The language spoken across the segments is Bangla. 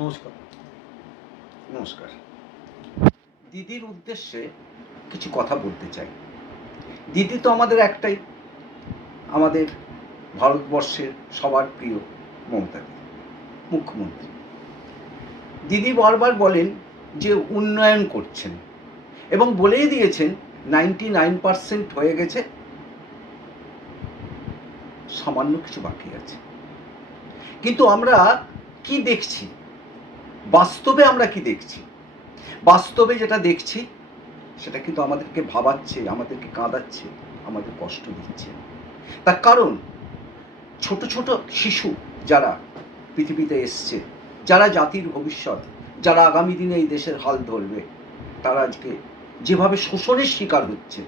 নমস্কার। নমস্কার। দিদির উদ্দেশ্যে কিছু কথা বলতে চাই। দিদি তো আমাদের একটাই, আমাদের ভারতবর্ষের সবার প্রিয় মমতা দি, মুখ্যমন্ত্রী। দিদি বারবার বলেন যে উন্নয়ন করছেন এবং বলেই দিয়েছেন 99% হয়ে গেছে, সামান্য কিছু বাকি আছে। কিন্তু আমরা কি দেখছি? বাস্তবে আমরা কি দেখছি? বাস্তবে যেটা দেখছি সেটা কিন্তু আমাদেরকে ভাবাচ্ছে, আমাদেরকে কাঁদাচ্ছে, আমাদের কষ্ট দিচ্ছে। তার কারণ ছোট ছোট শিশু যারা পৃথিবীতে এসছে, যারা জাতির ভবিষ্যৎ, যারা আগামী দিনে এই দেশের হাল ধরবে, তারা আজকে যেভাবে শোষণের শিকার হচ্ছে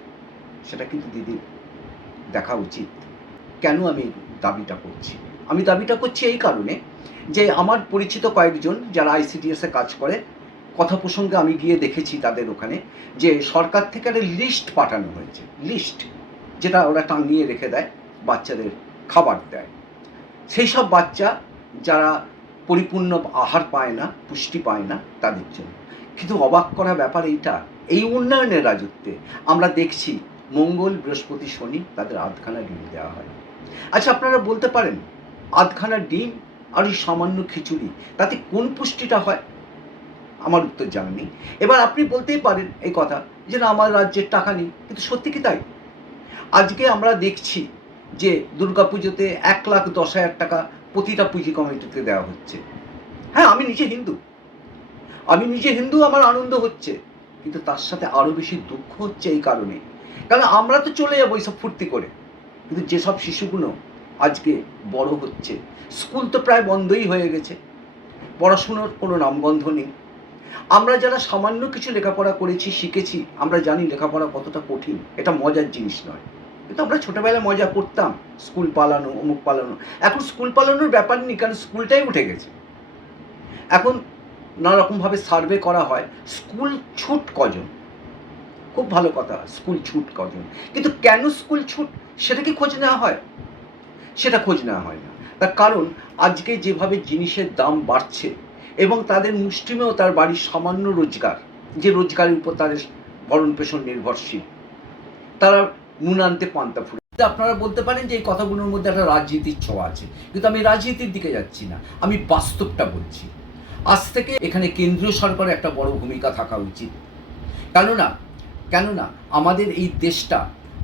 সেটা কিন্তু দিদির দেখা উচিত। কেন আমি দাবিটা করছি? আমি দাবিটা করছি এই কারণে যে আমার পরিচিত কয়েকজন যারা আইসিডিএসে কাজ করে, কথা প্রসঙ্গে আমি গিয়ে দেখেছি তাদের ওখানে যে সরকার থেকে একটা লিস্ট পাঠানো হয়েছে, লিস্ট যেটা ওরা টাঙিয়ে রেখে দেয়, বাচ্চাদের খাবার দেয়। সেই সব বাচ্চা যারা পরিপূর্ণ আহার পায় না, পুষ্টি পায় না, তাদের জন্য। কিন্তু অবাক করা ব্যাপার এইটা, এই উন্নয়নের রাজত্বে আমরা দেখছি মঙ্গল, বৃহস্পতি, শনি তাদের আধখানা ডিম দেওয়া হয়। আচ্ছা, আপনারা বলতে পারেন আধখানা ডিম আর এই সামান্য খিচুড়ি তাতে কোন পুষ্টিটা হয়? আমার উত্তর জানা নেই। এবার আপনি বলতেই পারেন এই কথা যে না, আমার রাজ্যের টাকা নেই, কিন্তু সত্যি কি তাই? আজকে আমরা দেখছি যে দুর্গাপুজোতে 1,10,000 টাকা প্রতিটা পুঁজি কমিটিতে দেওয়া হচ্ছে। হ্যাঁ, আমি নিজে হিন্দু, আমার আনন্দ হচ্ছে, কিন্তু তার সাথে আরও বেশি দুঃখ হচ্ছে এই কারণে, কারণ আমরা তো চলে যাবো এইসব ফুর্তি করে, কিন্তু যেসব শিশুগুলো আজকে বড় হচ্ছে, স্কুল তো প্রায় বন্ধই হয়ে গেছে, পড়াশুনোর কোনো নামগন্ধ নেই। আমরা যারা সামান্য কিছু লেখাপড়া করেছি, শিখেছি, আমরা জানি লেখাপড়া কতটা কঠিন, এটা মজার জিনিস নয়। কিন্তু আমরা ছোটোবেলায় মজা করতাম, স্কুল পালানো, অমুক পালানো। এখন স্কুল পালানোর ব্যাপার নেই, কারণ স্কুলটাই উঠে গেছে। এখন নানারকমভাবে সার্ভে করা হয়, স্কুল ছুট কজন? খুব ভালো কথা, স্কুল ছুট কজন, কিন্তু কেন স্কুল ছুট সেটা কি খোঁজ নেওয়া হয়? সেটা খোঁজ নেওয়া হয় না। তার কারণ আজকে যেভাবে জিনিসের দাম বাড়ছে এবং তাদের মুষ্টিমেয় তার বাড়ির সামান্য রোজগার, যে রোজগারের উপর তাদের ভরণ পোষণ নির্ভরশীল, তারা নুন আনতে পান্তা ফুরে। আপনারা বলতে পারেন যে এই কথাগুলোর মধ্যে একটা রাজনীতির ছোঁয়া আছে, কিন্তু আমি রাজনীতির দিকে যাচ্ছি না, আমি বাস্তবটা বলছি। আজ থেকে এখানে কেন্দ্রীয় সরকারের একটা বড় ভূমিকা থাকা উচিত। কেননা আমাদের এই দেশটা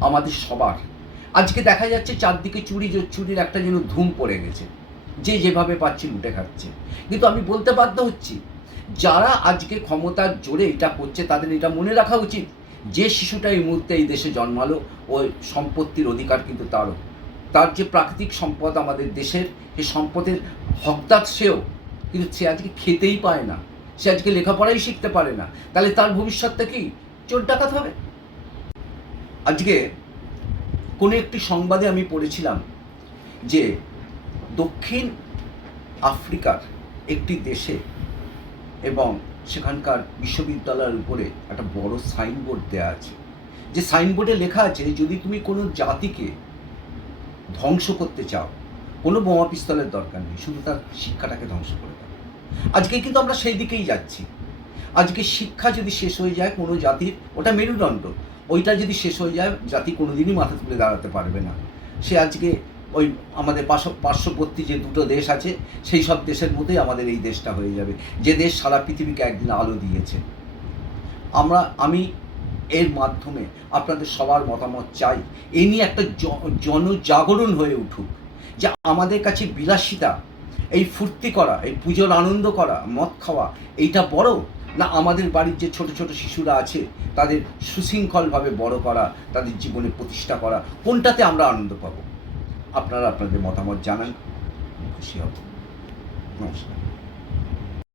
আমাদের সবার। আজকে দেখা যাচ্ছে চারদিকে চুরির একটা যেন ধুম পড়ে গেছে, যে যেভাবে পাচ্ছে লুটে খাচ্ছে। কিন্তু আমি বলতে বাধ্য হচ্ছি, যারা আজকে ক্ষমতার জোরে এটা করছে তাদের এটা মনে রাখা উচিত, যে শিশুটা এই মুহূর্তে এই দেশে জন্মালো, ওই সম্পত্তির অধিকার কিন্তু তারও। তার যে প্রাকৃতিক সম্পদ আমাদের দেশের, সেই সম্পদের হকদার সেও, কিন্তু সে আজকে খেতেই পায় না, সে আজকে লেখাপড়াই শিখতে পারে না, তাহলে তার ভবিষ্যৎটা কি চোর ডাকাত হবে? আজকে কোনো একটি সংবাদে আমি পড়েছিলাম যে দক্ষিণ আফ্রিকার একটি দেশে এবং সেখানকার বিশ্ববিদ্যালয়ের উপরে একটা বড় সাইনবোর্ড দেওয়া আছে, যে সাইনবোর্ডে লেখা আছে যদি তুমি কোনো জাতিকে ধ্বংস করতে চাও, কোনো বোমা পিস্তলের দরকার নেই, শুধু তার শিক্ষাটাকে ধ্বংস করে দাও। আজকে কিন্তু আমরা সেই দিকেই যাচ্ছি। আজকে শিক্ষা যদি শেষ হয়ে যায় কোনো জাতির, ওটা মেরুদণ্ড, ওইটা যদি শেষ হয়ে যায় জাতি কোনোদিনই মাথা তুলে দাঁড়াতে পারবে না। সে আজকে ওই আমাদের পার্শ্ববর্তী যে দুটো দেশ আছে সেই সব দেশের মতোই আমাদের এই দেশটা হয়ে যাবে, যে দেশ সারা পৃথিবীকে একদিন আলো দিয়েছে। আমি এর মাধ্যমে আপনাদের সবার মতামত চাই, এই নিয়ে একটা জনজাগরণ হয়ে উঠুক, যে আমাদের কাছে বিলাসিতা, এই ফুর্তি করা, এই পুজোর আনন্দ করা, মদ খাওয়া, এইটা বড়, না আমাদের বাড়ির যে ছোট ছোট শিশুরা আছে তাদের সুশৃঙ্খলভাবে বড় করা, তাদের জীবনে প্রতিষ্ঠা করা, কোনটাতে আমরা আনন্দ পাবো? আপনারা আপনাদের মতামত জানান, খুশি হব। নমস্কার।